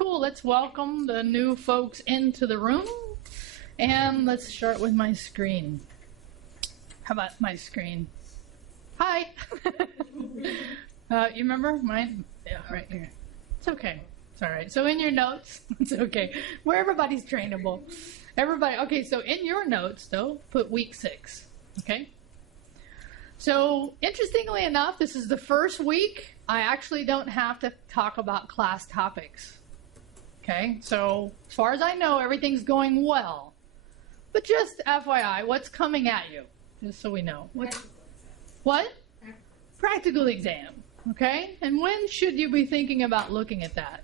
cool. Let's welcome the new folks into the room. And let's start with my screen. How about my screen? Hi. You remember mine? Yeah, right here. It's okay. It's all right. So in your notes, it's okay. Where everybody's trainable. Everybody. Okay, so in your notes, though, put week 6. Okay? So interestingly enough, this is the first week I actually don't have to talk about class topics. Okay? So as far as I know, everything's going well. But just FYI, what's coming at you? Just so we know. What? Practical exam. Okay? And when should you be thinking about looking at that?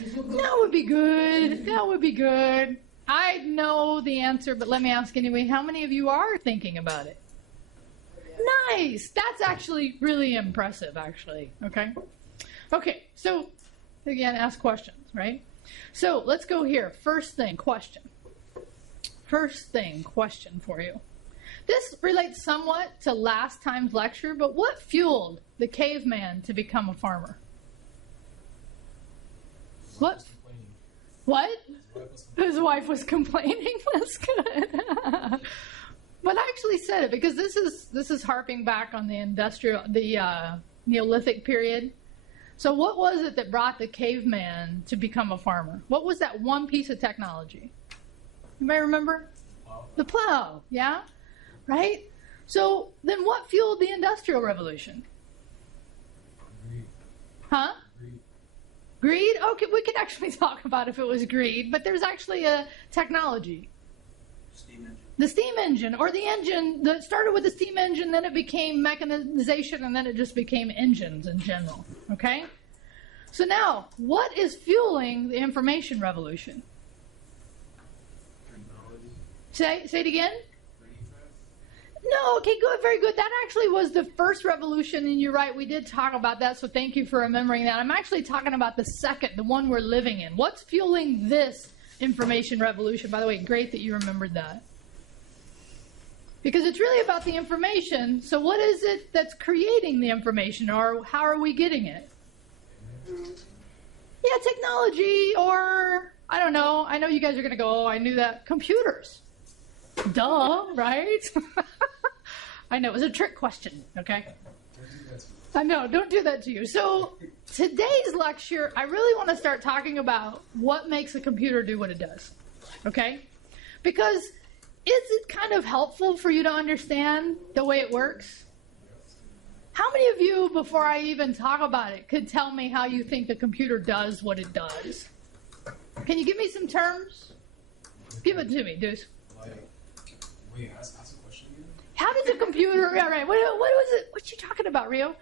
That would be good. That would be good. I know the answer, but let me ask anyway. How many of you are thinking about it? Nice. That's actually really impressive, actually. Okay? Okay, so again, ask questions, right? So let's go here. First thing, question. First thing, question for you. This relates somewhat to last time's lecture, but what fueled the caveman to become a farmer? What? What? His wife was complaining. That's good. But I actually said it because this is harping back on the Neolithic period. So what was it that brought the caveman to become a farmer? What was that one piece of technology? Anybody remember? The plow. Yeah? Right? So then what fueled the Industrial Revolution? Greed. Huh? Greed. Greed? Okay, we could actually talk about if it was greed, but there's actually a technology. Steam engine. The steam engine, or the engine that started with the steam engine, then it became mechanization, and then it just became engines in general. Okay? So now, what is fueling the information revolution? Technology. Say it again? Printing press. No, okay, good, very good. That actually was the first revolution, and you're right, we did talk about that, so thank you for remembering that. I'm actually talking about the second, the one we're living in. What's fueling this information revolution? By the way, great that you remembered that. Because it's really about the information, so what is it that's creating the information, or how are we getting it? Yeah, technology, or, I don't know, I know you guys are going to go, oh, I knew that. Computers. Duh, right? I know, it was a trick question, okay? I know, don't do that to you. So today's lecture, I really want to start talking about what makes a computer do what it does, okay? Because is it kind of helpful for you to understand the way it works? How many of you, before I even talk about it, could tell me how you think the computer does what it does? Can you give me some terms? Give it to me, Deuce. Wait, ask a question again? How does a computer, yeah, right, what was it, what you talking about, Rio?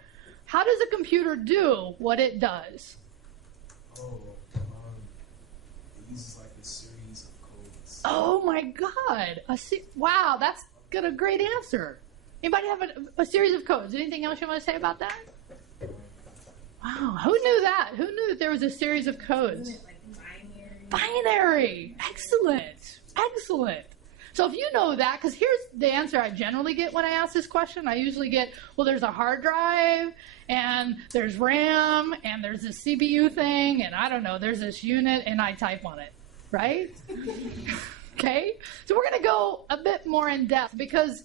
How does a computer do what it does? Oh, it uses like a series of codes. Oh my God! Wow, that's got a great answer. Anybody have a series of codes? Anything else you want to say about that? Wow, who knew that? Who knew that there was a series of codes? Like binary. Binary. Excellent. Excellent. So if you know that, because here's the answer I generally get when I ask this question. I usually get, well, there's a hard drive, and there's RAM, and there's this CPU thing, and I don't know, there's this unit, and I type on it, right? Okay? So we're going to go a bit more in depth, because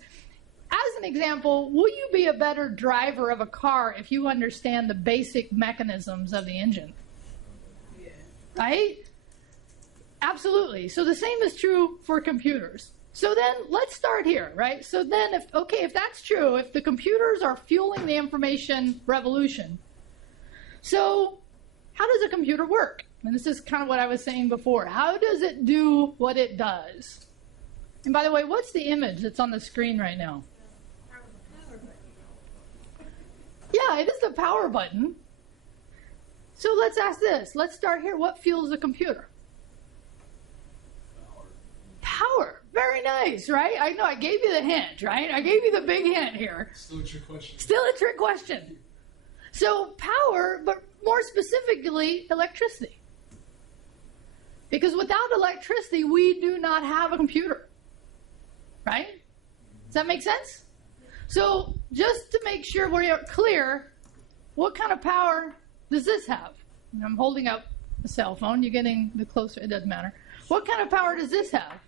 as an example, will you be a better driver of a car if you understand the basic mechanisms of the engine? Yeah. Right? Absolutely. So the same is true for computers. So then let's start here, right? So then if that's true, if the computers are fueling the information revolution, so how does a computer work? And this is kind of what I was saying before. How does it do what it does? And by the way, what's the image that's on the screen right now? Yeah, it is the power button. So let's ask this. Let's start here. What fuels a computer? Power. Very nice, right? I know, I gave you the hint, right? I gave you the big hint here. Still a trick question. Still a trick question. So power, but more specifically, electricity. Because without electricity, we do not have a computer. Right? Does that make sense? So just to make sure we're clear, what kind of power does this have? And I'm holding up a cell phone. You're getting the closer. It doesn't matter. What kind of power does this have?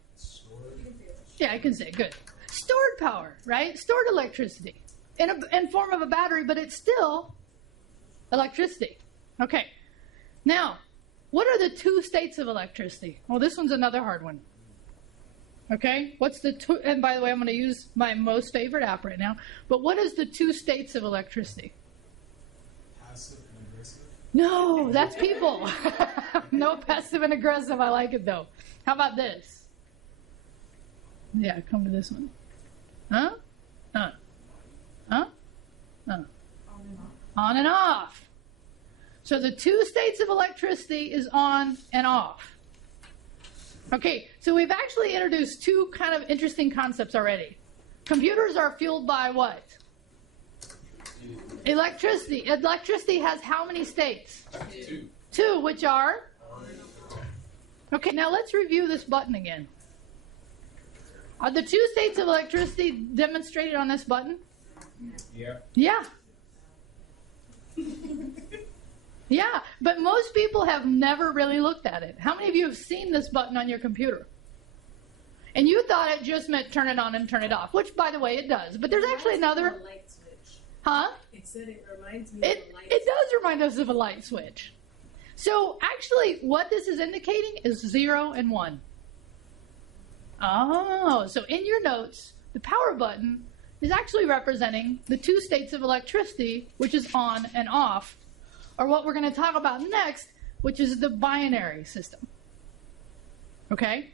Yeah, I can say good. Stored power, right? Stored electricity in form of a battery, but it's still electricity. Okay. Now, what are the two states of electricity? Well, this one's another hard one. Okay? What's the two? And by the way, I'm going to use my most favorite app right now. But what is the two states of electricity? Passive and aggressive. No, that's people. No passive and aggressive. I like it though. How about this? Yeah, come to this one. Huh? Huh? On and off. So the two states of electricity is on and off. Okay, so we've actually introduced two kind of interesting concepts already. Computers are fueled by what? Electricity. Electricity has how many states? Two, which are? Okay, now let's review this button again. Are the two states of electricity demonstrated on this button? Yeah. Yeah. Yeah, but most people have never really looked at it. How many of you have seen this button on your computer? And you thought it just meant turn it on and turn it off, which, by the way, it does. But there's actually another... Light switch. Huh? It said it reminds me of a light It does remind us of a light switch. So, actually, what this is indicating is 0 and 1. Oh, so in your notes, the power button is actually representing the two states of electricity, which is on and off, or what we're going to talk about next, which is the binary system. Okay?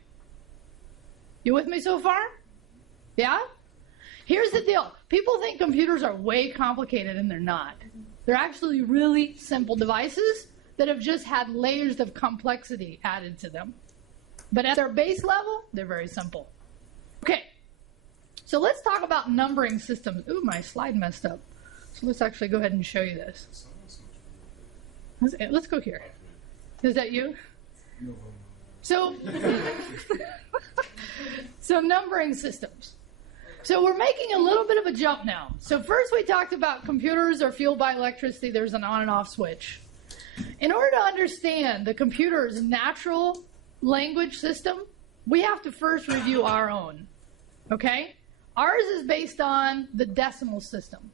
You with me so far? Yeah? Here's the deal. People think computers are way complicated, and they're not. They're actually really simple devices that have just had layers of complexity added to them. But at their base level, they're very simple. Okay. So let's talk about numbering systems. Ooh, my slide messed up. So let's actually go ahead and show you this. Let's go here. Is that you? No. So, so numbering systems. So we're making a little bit of a jump now. So first we talked about computers are fueled by electricity. There's an on and off switch. In order to understand the computer's natural language system, we have to first review our own. Okay? Ours is based on the decimal system.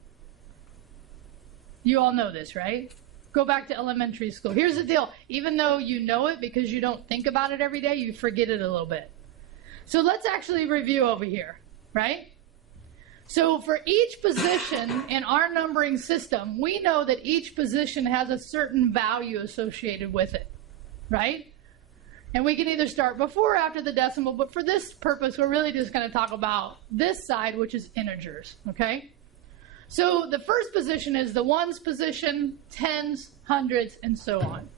You all know this, right? Go back to elementary school. Here's the deal. Even though you know it because you don't think about it every day, you forget it a little bit. So let's actually review over here, right? So for each position in our numbering system, we know that each position has a certain value associated with it, right? And we can either start before or after the decimal, but for this purpose, we're really just going to talk about this side, which is integers, okay? So the first position is the ones position, tens, hundreds, and so on.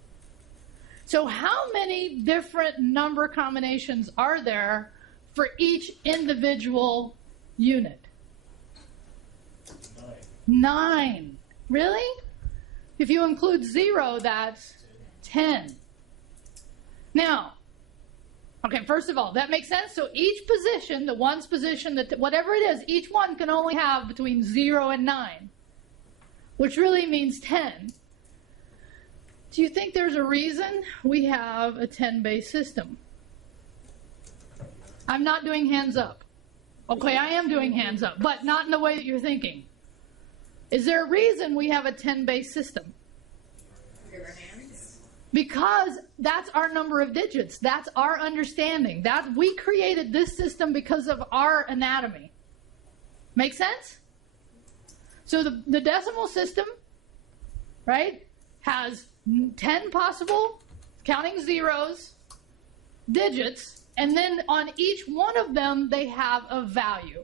So how many different number combinations are there for each individual unit? 9. Really? If you include 0, that's 10. Now, okay, first of all, that makes sense. So each position, the ones position, whatever it is, each one can only have between 0 and 9, which really means 10. Do you think there's a reason we have a 10-base system? I'm not doing hands up. Okay, I am doing hands up, but not in the way that you're thinking. Is there a reason we have a 10-base system? Because that's our number of digits. That's our understanding. We created this system because of our anatomy. Make sense? So the decimal system, right, has 10 possible, counting zeros, digits, and then on each one of them, they have a value.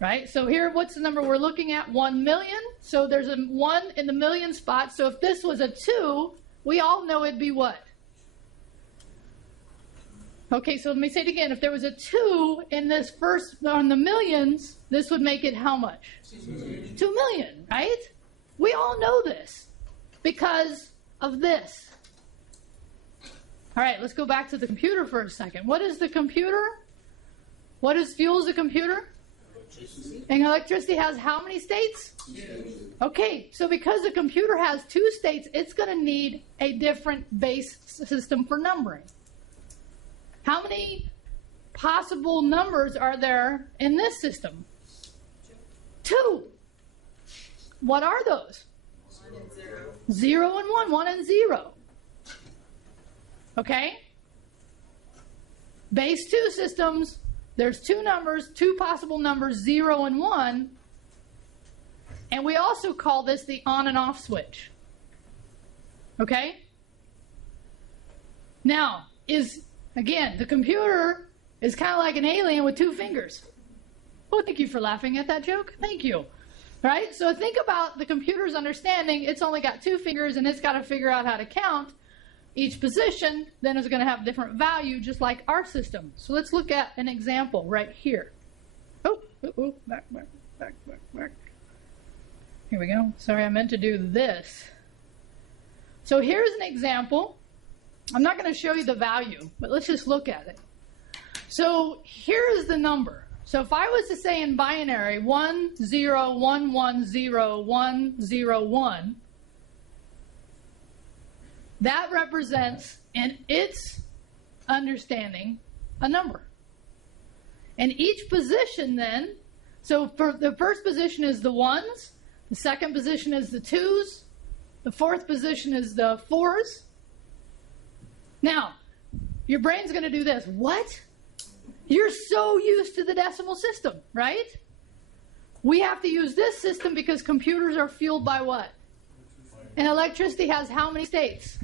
Right? So here, what's the number we're looking at? 1 million. So there's a 1 in the million spot. So if this was a 2, we all know it'd be what? Okay, so let me say it again. If there was a 2 in this first, on the millions, this would make it how much? 2 million, right? We all know this because of this. All right, let's go back to the computer for a second. What is the computer? What fuels the computer? And electricity has how many states? Okay, so because the computer has 2 states, it's going to need a different base system for numbering. How many possible numbers are there in this system? 2. What are those? 1 and 0. 0 and 1, 1 and 0. Okay? Base 2 systems, there's 2 numbers, 2 possible numbers, 0 and 1. And we also call this the on and off switch. Okay? Now, again, the computer is kind of like an alien with 2 fingers. Oh, thank you for laughing at that joke. Thank you. Right? So think about the computer's understanding. It's only got 2 fingers, and it's got to figure out how to count each position. Then it's going to have different value, just like our system. So let's look at an example right here. Back. Here we go. Sorry, I meant to do this. So here's an example. I'm not going to show you the value, but let's just look at it. So here's the number. So if I was to say in binary 1 0 1 1 0 1 0 1, that represents, in its understanding, a number. And each position then, so for the first position is the 1s, the second position is the 2s, the fourth position is the 4s. Now, your brain's going to do this. What? You're so used to the decimal system, right? We have to use this system because computers are fueled by what? And electricity has how many states?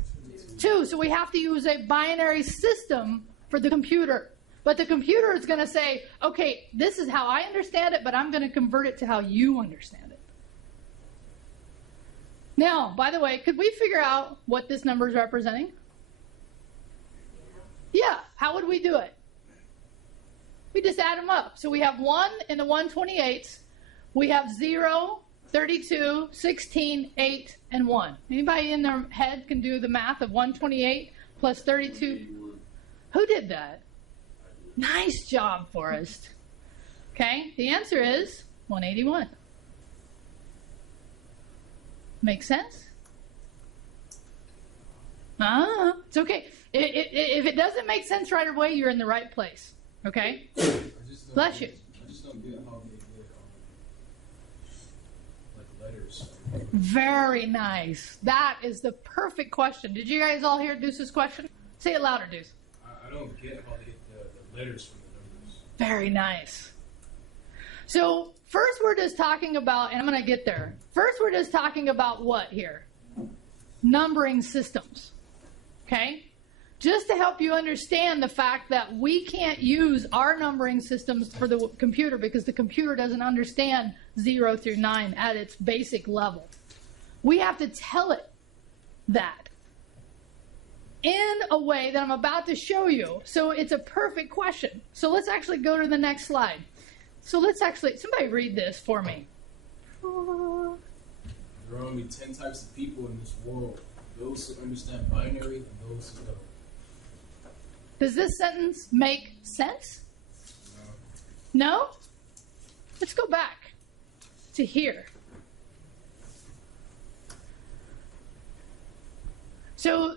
2. So we have to use a binary system for the computer. But the computer is going to say, okay, this is how I understand it, but I'm going to convert it to how you understand it. Now, by the way, could we figure out what this number is representing? Yeah, how would we do it? We just add them up. So we have 1 in the 1/28. We have 0, 32, 16, 8, and 1. Anybody in their head can do the math of 128 plus 32? Who did that? Nice job, Forrest. Okay, the answer is 181. Make sense? It's okay. If it doesn't make sense right away, you're in the right place. Okay? Bless you. I just don't get how they get like letters. Very nice. That is the perfect question. Did you guys all hear Deuce's question? Say it louder, Deuce. I don't get how they get the letters from the numbers. Very nice. So first we're just talking about, and I'm going to get there. First we're just talking about what here? Numbering systems. Okay? Just to help you understand the fact that we can't use our numbering systems for the computer because the computer doesn't understand 0 through 9 at its basic level. We have to tell it that in a way that I'm about to show you. So it's a perfect question. So let's actually go to the next slide. So let's actually, somebody read this for me. There are only 10 types of people in this world. Those who understand binary and those who don't. Does this sentence make sense? No? Let's go back to here. So,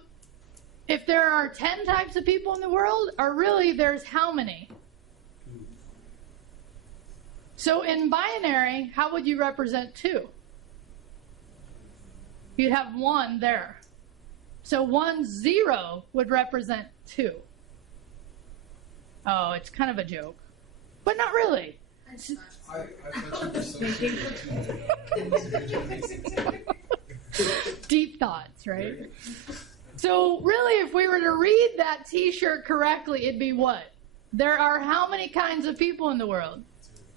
if there are 10 types of people in the world, or really there's how many? So in binary, how would you represent 2? You'd have 1 there. So 1 0 would represent 2. Oh, it's kind of a joke. But not really. I thought you were Deep thoughts, right? So really, if we were to read that t-shirt correctly, it'd be what? There are how many kinds of people in the world?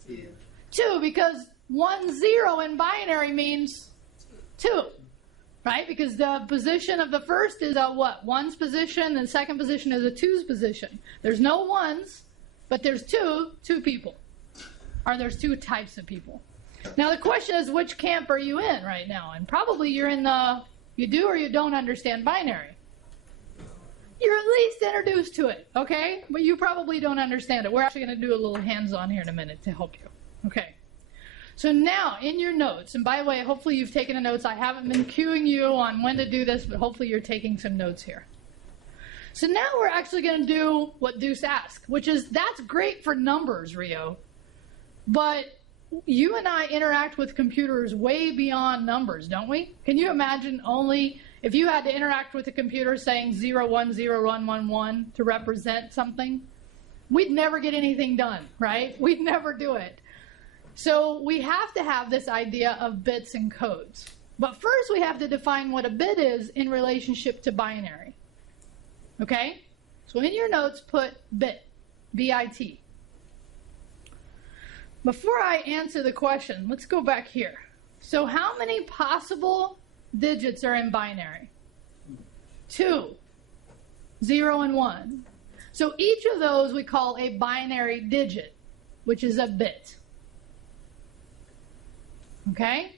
2. 2, because 1 0 in binary means 2. Right? Because the position of the first is a what? 1's position, and the second position is a 2's position. There's no 1's, but there's 2 people. Or there's 2 types of people. Now the question is, which camp are you in right now? And probably you're in the, you do or you don't understand binary. You're at least introduced to it, okay? But you probably don't understand it. We're actually going to do a little hands-on here in a minute to help you, Okay. So now in your notes, and by the way, hopefully you've taken the notes. I haven't been cueing you on when to do this, but hopefully you're taking some notes here. So now we're actually going to do what Deuce asked, which is, that's great for numbers, Rio, but you and I interact with computers way beyond numbers, don't we? Can you imagine only if you had to interact with a computer saying 010111 to represent something? We'd never get anything done, right? We'd never do it. So we have to have this idea of bits and codes. But first we have to define what a bit is in relationship to binary. Okay? So in your notes put bit, B-I-T. Before I answer the question, let's go back here. So how many possible digits are in binary? 2, 0 and 1. So each of those we call a binary digit, which is a bit. Okay?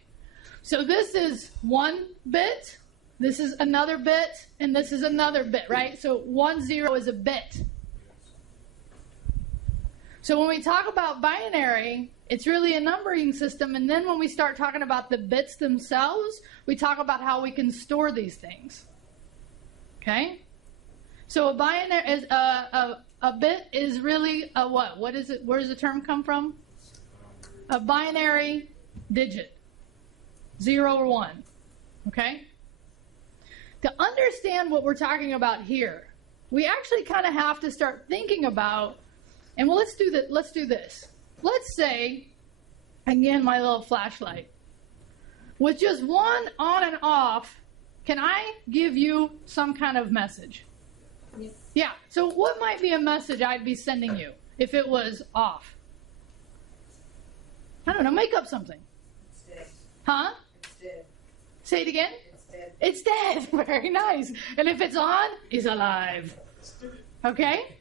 So this is 1 bit, this is another bit, and this is another bit, right? So 1, 0 is a bit. So when we talk about binary, it's really a numbering system, and then when we start talking about the bits themselves, we talk about how we can store these things. Okay? So a binary is a bit is really a what? What is it? Where does the term come from? A binary digit. 0 or 1. Okay? To understand what we're talking about here, we actually kind of have to start thinking about, and well, let's do this. Let's say, again, my little flashlight. With just one on and off, can I give you some kind of message? Yes. Yeah, so what might be a message I'd be sending you if it was off? I don't know, make up something. It's dead. Huh? It's dead. Say it again? It's dead. It's dead. Very nice. And if it's on, he's alive. Okay?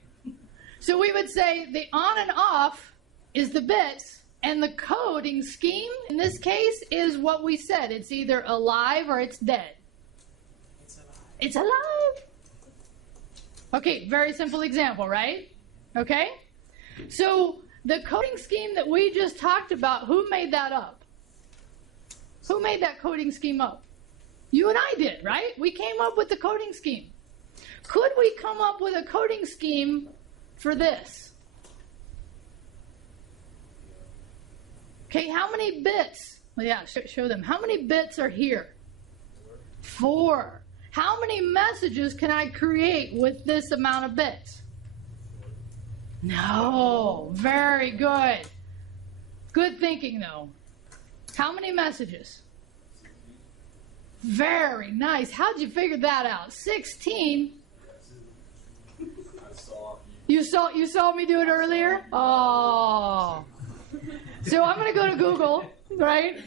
So we would say the on and off is the bits, and the coding scheme, in this case, is what we said. It's either alive or it's dead. It's alive. It's alive. Okay, very simple example, right? Okay? So the coding scheme that we just talked about, who made that up? Who made that coding scheme up? You and I did, right? We came up with the coding scheme. Could we come up with a coding scheme for this? Okay, how many bits? Well, yeah, show them. How many bits are here? 4. How many messages can I create with this amount of bits? No. Very good. Good thinking, though. How many messages? Very nice. How'd you figure that out? 16. You saw me do it earlier? Oh. So I'm going to go to Google, right?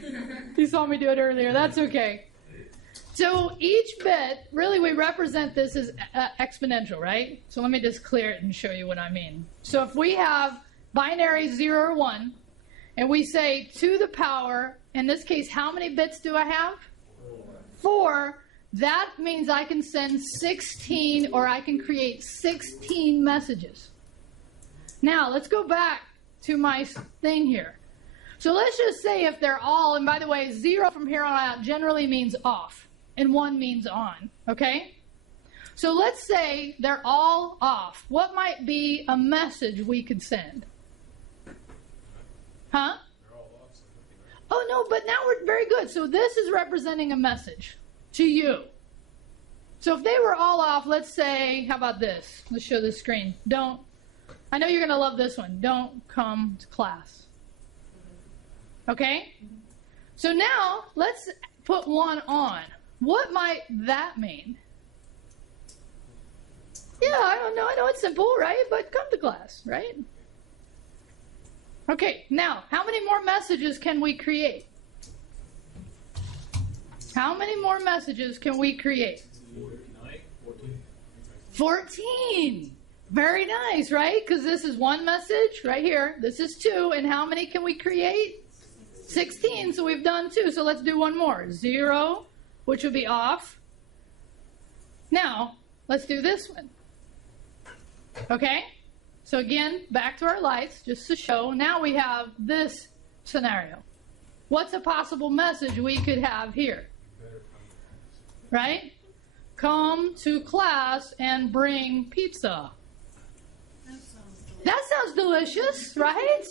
You saw me do it earlier. That's okay. So each bit, really we represent this as exponential, right? So let me just clear it and show you what I mean. So if we have binary 0 or 1, and we say to the power, in this case, how many bits do I have? 4. That means I can send 16, or I can create 16 messages. Now, let's go back to my thing here. So let's just say if they're all, and by the way, 0 from here on out generally means off, and 1 means on, okay? So let's say they're all off. What might be a message we could send? Huh? Oh, no, but now we're very good. So this is representing a message to you. So if they were all off, let's say, how about this? Let's show the screen. I know you're going to love this one. Don't come to class. Okay? So now, let's put 1 on. What might that mean? Yeah, I don't know. I know it's simple, right? But come to class, right? Okay, now, how many more messages can we create? How many more messages can we create? 14. Very nice, right? Because this is 1 message right here. This is 2. And how many can we create? 16. So we've done 2. So let's do 1 more. 0, which would be off. Now, let's do this one. Okay? So again, back to our lights, just to show. Now we have this scenario? What's a possible message we could have here? Right? Come to class and bring pizza. That sounds delicious, right?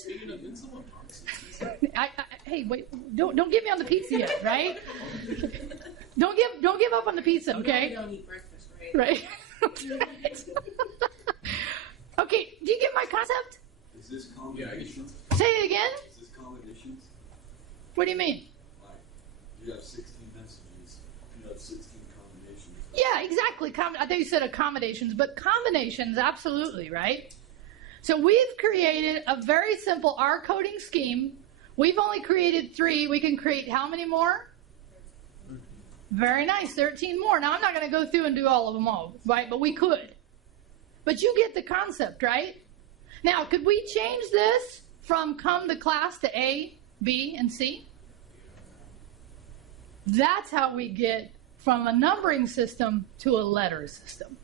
Hey, wait! Don't get me on the pizza yet, right? Don't give up on the pizza, okay? You don't eat breakfast, right? Right. Okay, do you get my concept? Is this combinations? Say it again. Is this combinations? What do you mean? Like, you have 16 messages, you have 16 combinations. Yeah, exactly. I thought you said accommodations, but combinations, absolutely, right? So we've created a very simple R coding scheme. We've only created 3. We can create how many more? Very nice, 13 more. Now, I'm not going to go through and do all of them all, right? But we could. But you get the concept, right? Now, could we change this from come to class to A, B, and C? That's how we get from a numbering system to a letter system.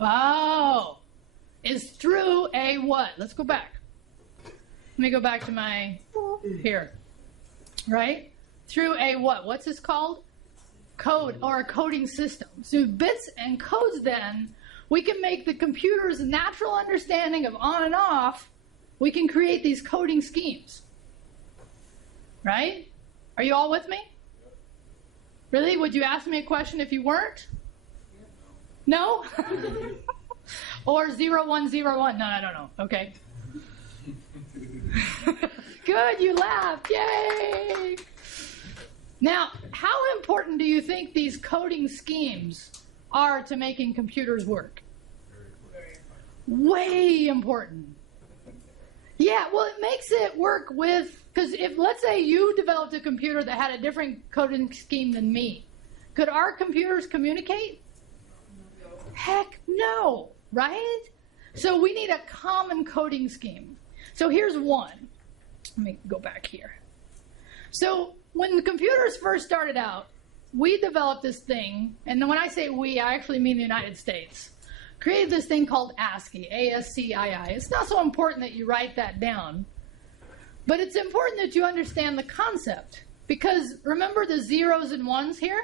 Oh, is through a what? Let's go back. Let me go back to my, here, right? Through a what? What's this called? Code, or a coding system. So bits and codes then, we can make the computer's natural understanding of on and off, we can create these coding schemes. Right? Are you all with me? Really? Would you ask me a question if you weren't? No? Or 0101? No, I don't know. Okay. Good, you laughed. Yay! Now, how important do you think these coding schemes are to making computers work? Way important. Yeah, well, it makes it work with, because if, let's say you developed a computer that had a different coding scheme than me, could our computers communicate? Heck no, right? So we need a common coding scheme. So here's one. Let me go back here. So when the computers first started out, we developed this thing, and when I say we, I actually mean the United States, created this thing called ASCII, A-S-C-I-I. It's not so important that you write that down, but it's important that you understand the concept, because remember the zeros and ones here?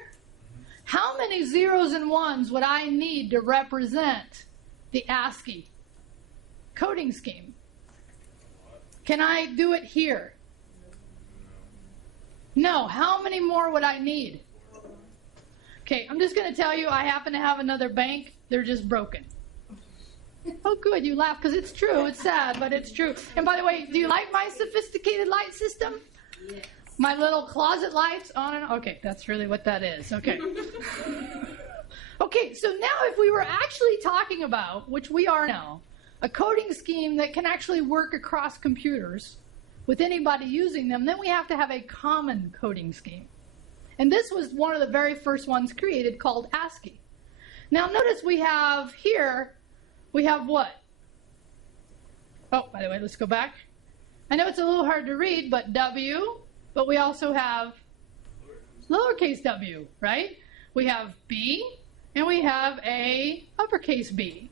How many zeros and ones would I need to represent the ASCII coding scheme? Can I do it here? No. How many more would I need? Okay, I'm just going to tell you, I happen to have another bank. They're just broken. Oh, good, you laugh, because it's true. It's sad, but it's true. And by the way, do you like my sophisticated light system? Yes. My little closet lights on and okay, that's really what that is. Okay. Okay, so now if we were actually talking about, which we are now, a coding scheme that can actually work across computers with anybody using them, then we have to have a common coding scheme. And this was one of the very first ones created, called ASCII. Now notice we have here, we have what? Oh, by the way, let's go back. I know it's a little hard to read, but W, but we also have lowercase w, right? We have B, and we have a uppercase B.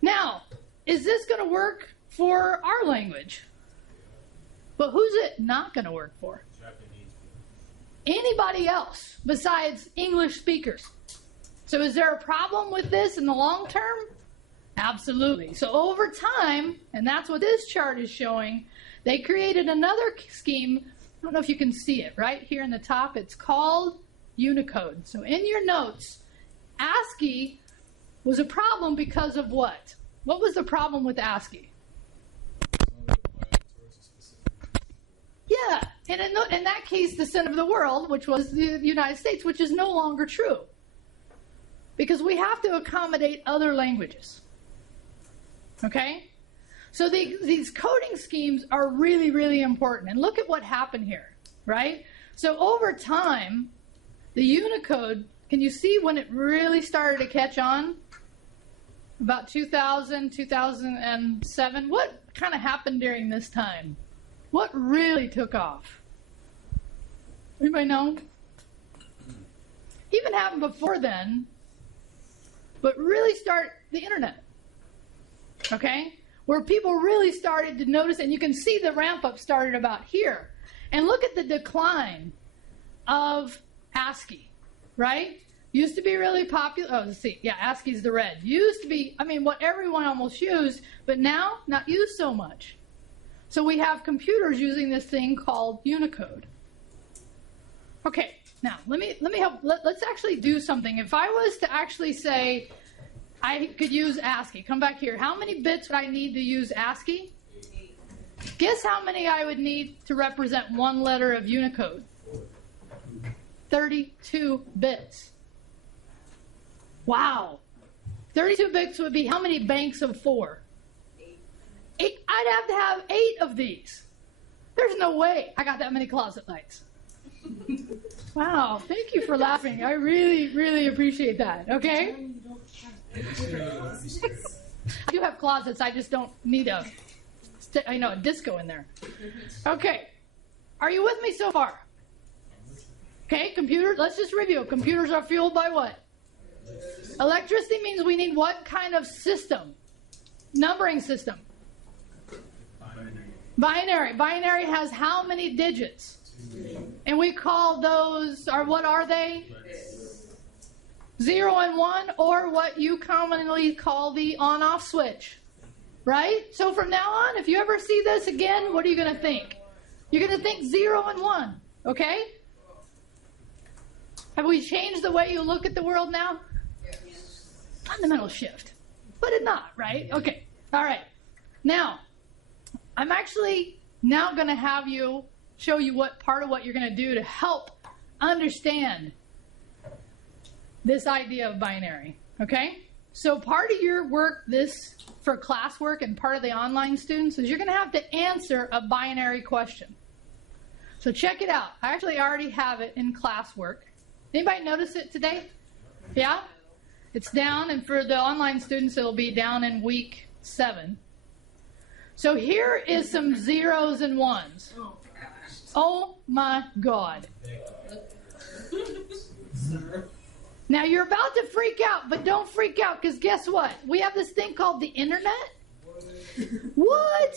Now, is this going to work for our language? But who's it not going to work for? Anybody else besides English speakers. So is there a problem with this in the long term? Absolutely. So over time, and that's what this chart is showing, they created another scheme. I don't know if you can see it right here in the top. It's called Unicode. So in your notes, ASCII was a problem because of what? What was the problem with ASCII? Yeah, and in that case, the center of the world, which was the United States, which is no longer true. Because we have to accommodate other languages. Okay? So these coding schemes are really, really important. And look at what happened here, right? So over time, the Unicode, can you see when it really started to catch on? About 2000, 2007. What kind of happened during this time? What really took off? Anybody know? Even happened before then, but really start the internet. Okay? where people really started to notice, and you can see the ramp up started about here. And look at the decline of ASCII, right? Used to be really popular. Oh, let's see. Yeah, ASCII's the red. Used to be, I mean, what everyone almost used, but now not used so much. So we have computers using this thing called Unicode. Okay, now let me help. Let's actually do something. If I was to actually say I could use ASCII, come back here. How many bits would I need to use ASCII? 8. Guess how many I would need to represent one letter of Unicode? 32 bits. Wow. 32 bits would be how many banks of 4? 8. I'd have to have 8 of these. There's no way I got that many closet lights. Wow, thank you for laughing. I really, really appreciate that. Okay? I do have closets. I just don't need a disco in there. Okay. Are you with me so far? Okay, computers. Let's just review. Computers are fueled by what? Electricity means we need what kind of system? Numbering system. Binary. Binary has how many digits? And we call those, or what are they? 0 and 1, or what you commonly call the on-off switch. Right? So from now on, if you ever see this again, what are you going to think? You're going to think 0 and 1. Okay? Have we changed the way you look at the world now? Fundamental shift. But it's not, right? Okay. All right. Now, I'm actually now going to have you show you what part of what you're going to do to help understand this idea of binary. Okay? So part of your work this for classwork and part of the online students is you're going to have to answer a binary question. So check it out. I actually already have it in classwork. Anybody notice it today? Yeah? It's down, and for the online students, it'll be down in week 7. So here is some 0s and 1s. Oh my God. Now you're about to freak out, but don't freak out, because guess what? We have this thing called the internet. What?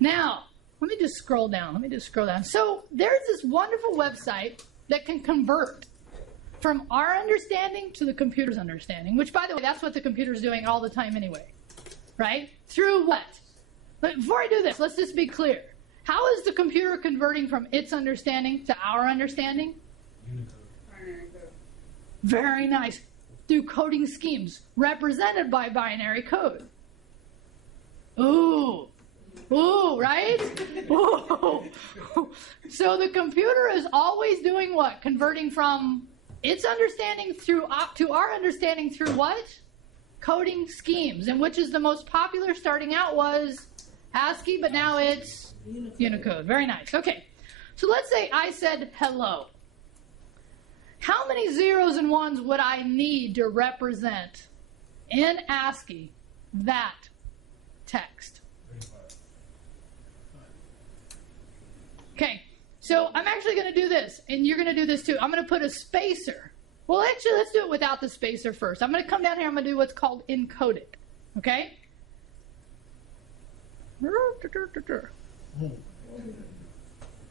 Now, let me just scroll down. So there's this wonderful website that can convert from our understanding to the computer's understanding, which, by the way, that's what the computer's doing all the time anyway, right? Through what? But before I do this, let's just be clear. How is the computer converting from its understanding to our understanding? Very nice. Through coding schemes represented by binary code. Ooh. Ooh, right? Ooh. So the computer is always doing what? Converting from its understanding through to our understanding through what? Coding schemes. And which is the most popular starting out was ASCII, but now it's Unicode. Very nice. Okay. So let's say I said hello. How many 0s and 1s would I need to represent in ASCII that text? Okay, so I'm actually going to do this, and you're going to do this too. I'm going to put a spacer. Well, actually, let's do it without the spacer first. I'm going to come down here. I'm going to do what's called encoded. Okay?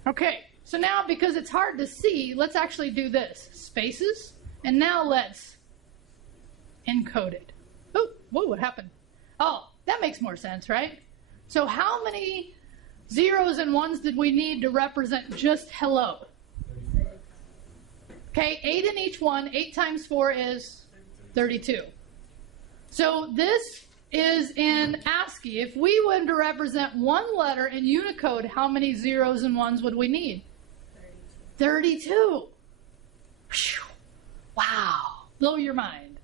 Okay, so now because it's hard to see, let's actually do this. Spaces, and now let's encode it. Oh, whoa, what happened? Oh, that makes more sense, right? So how many 0s and 1s did we need to represent just hello? Okay, 8 in each one. 8 times 4 is 32. So this is in ASCII. If we wanted to represent one letter in Unicode, how many 0s and 1s would we need? 32. Wow. Blow your mind.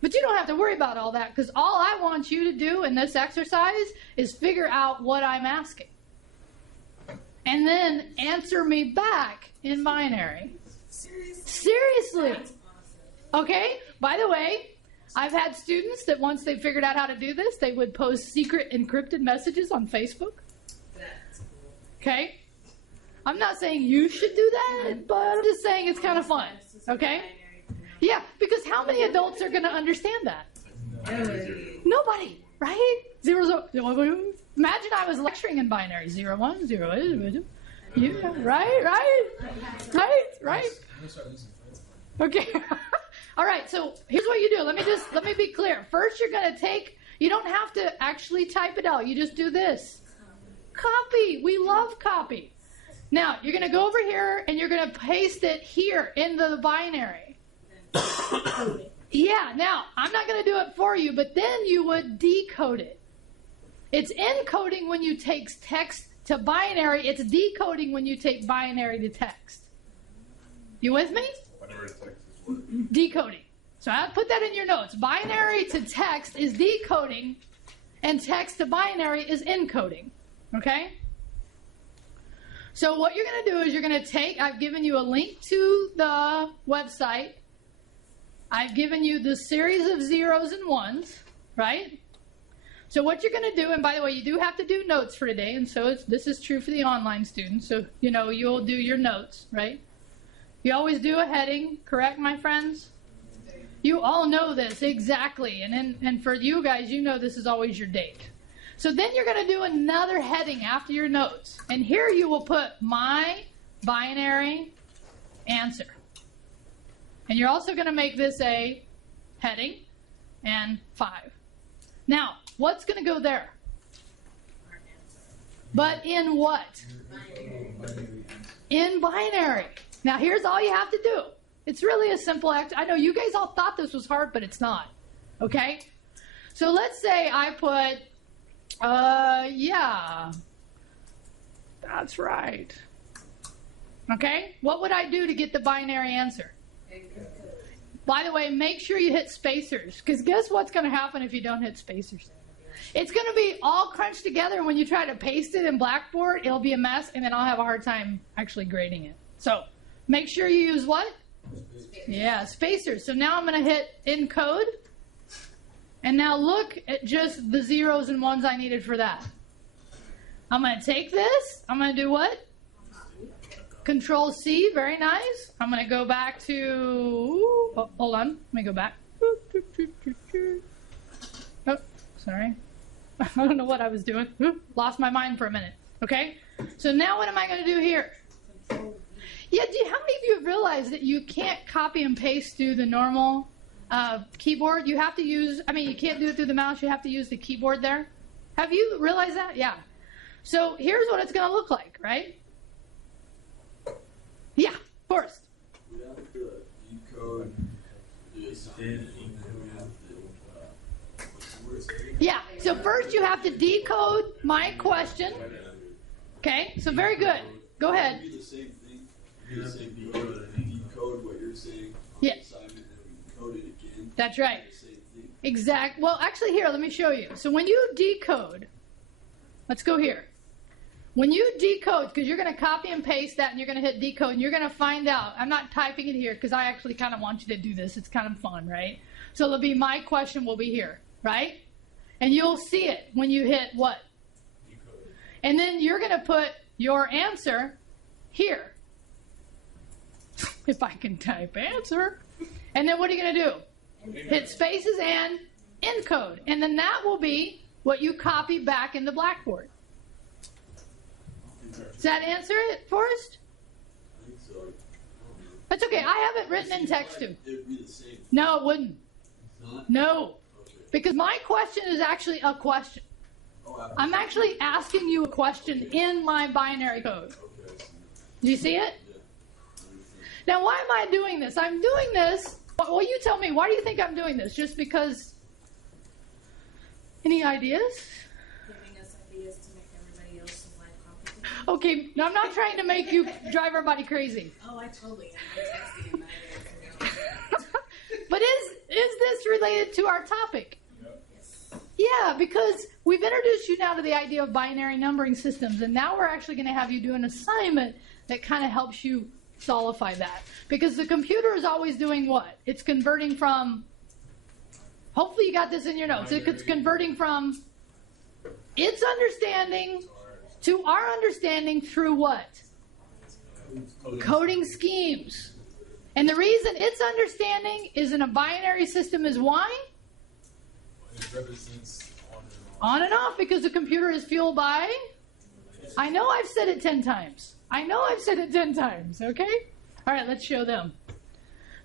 But you don't have to worry about all that, because all I want you to do in this exercise is figure out what I'm asking. And then answer me back in binary. Seriously. Okay? By the way, I've had students that once they figured out how to do this, they would post secret encrypted messages on Facebook. Okay? I'm not saying you should do that, but I'm just saying it's kind of fun. Okay? Yeah, because how many adults are going to understand that? Nobody, right? 0, 0. Imagine I was lecturing in binary. 0, 1, 0, 8. Yeah, right. I'm gonna start using friends. Okay. All right. So here's what you do. Let me be clear. First, you're going to take. You don't have to actually type it out. You just do this. Copy. We love copy. Now you're going to go over here and you're going to paste it here into the binary. Yeah. Now I'm not going to do it for you, but then you would decode it. It's encoding when you take text to binary. It's decoding when you take binary to text. You with me? Whenever text is what? Decoding. So I'll put that in your notes. Binary to text is decoding, and text to binary is encoding. Okay? So what you're going to do is you're going to take, I've given you a link to the website. I've given you the series of zeros and ones, right? So what you're going to do, and by the way, you do have to do notes for today, and so this is true for the online students. So, you'll do your notes, right? You always do a heading, correct, my friends? You all know this, exactly. And for you guys, you know this is always your date. So then you're going to do another heading after your notes. And here you will put my binary answer. And you're also going to make this a heading and 5. Now, what's going to go there? But in what? In binary. Now, here's all you have to do. It's really a simple act. I know you guys all thought this was hard, but it's not. Okay? So let's say I put, yeah. That's right. Okay? What would I do to get the binary answer? By the way, make sure you hit spacers, because guess what's going to happen if you don't hit spacers? It's going to be all crunched together, and when you try to paste it in Blackboard, it'll be a mess, and then I'll have a hard time actually grading it. So make sure you use what? Yeah, spacers. So now I'm going to hit encode, and now look at just the zeros and ones I needed for that. I'm going to take this. I'm going to do what? Control C, very nice. I'm going to go back to, oh, hold on, let me go back. Oh, sorry. I don't know what I was doing. Lost my mind for a minute. Okay, so now what am I going to do here? Yeah, how many of you have realized that you can't copy and paste through the normal keyboard? You have to use, you can't do it through the mouse. You have to use the keyboard there. Have you realized that? Yeah. So here's what it's going to look like, right? Yeah, of course. We have to decode this. Yeah, so first you have to decode my question. Okay, so very good. Go ahead. Do the same thing. Do the same decode what you're saying on Yeah. the assignment, and we code it again. That's right. The same thing. Exact. Well, actually, here, let me show you. So when you decode, let's go here. When you decode, because you're going to copy and paste that, and you're going to hit decode, and you're going to find out. I'm not typing it here because I actually kind of want you to do this. It's kind of fun, right? So it'll be my question will be here, right? And you'll see it when you hit what? Decode. And then you're going to put your answer here. If I can type answer. And then what are you going to do? Hit spaces and encode. And then that will be what you copy back in the Blackboard. Does that answer it, Forrest? I think so. That's okay. I have it written in text too. It'd be the same. No, it wouldn't. Not? No. Okay. Because my question is actually a question. Oh, I'm actually asking you a question in my binary code. Okay. Do you see it? Yeah. Now, why am I doing this? I'm doing this. Well, you tell me. Why do you think I'm doing this? Just because? Any ideas? Giving us ideas to make everybody else's life complicated. Okay, now I'm not trying to make you drive everybody crazy. Oh, I totally am. I'm texting in my head. But is this related to our topic? Yes. Yeah, because we've introduced you now to the idea of binary numbering systems, and now we're actually going to have you do an assignment that kind of helps you solidify that. Because the computer is always doing what? It's converting from, hopefully you got this in your notes, it's converting from its understanding to our understanding through what? Coding schemes. And the reason its understanding is in a binary system is why? It represents on On and off, because the computer is fueled by... I know I've said it 10 times. Okay? All right, let's show them.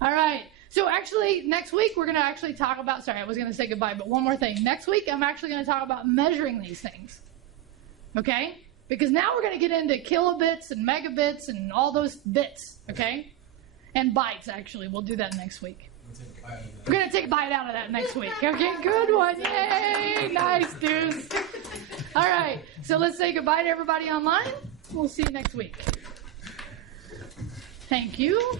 All right. So actually, next week, we're going to actually talk about... Sorry, I was going to say goodbye, but one more thing. Next week, I'm actually going to talk about measuring these things. Okay? Because now we're going to get into kilobits and megabits and all those bits. Okay? And bytes, actually. We'll do that next week. We're going to take a bite out of that next week. Okay, good one. Yay! Nice, dudes. All right, so let's say goodbye to everybody online. We'll see you next week. Thank you.